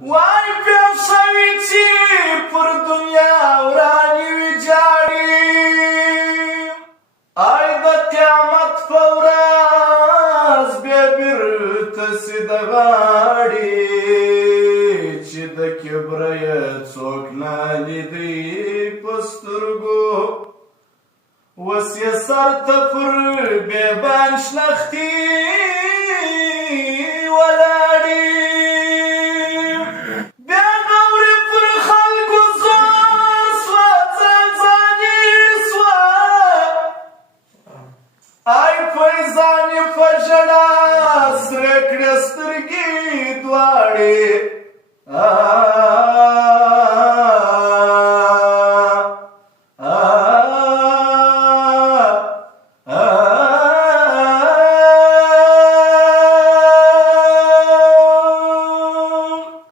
وای پیوسویچی پر دنیا ورانی ویجاړي آی د قیامت په ورځ بیا بیرته سي د غاړې چې د کبره یې څوک نه لیدی په سترګو اوس یې سر ته پر بیابان شنختي ولاړې آی فیضانی پژړا سره کړه سترګې دواړې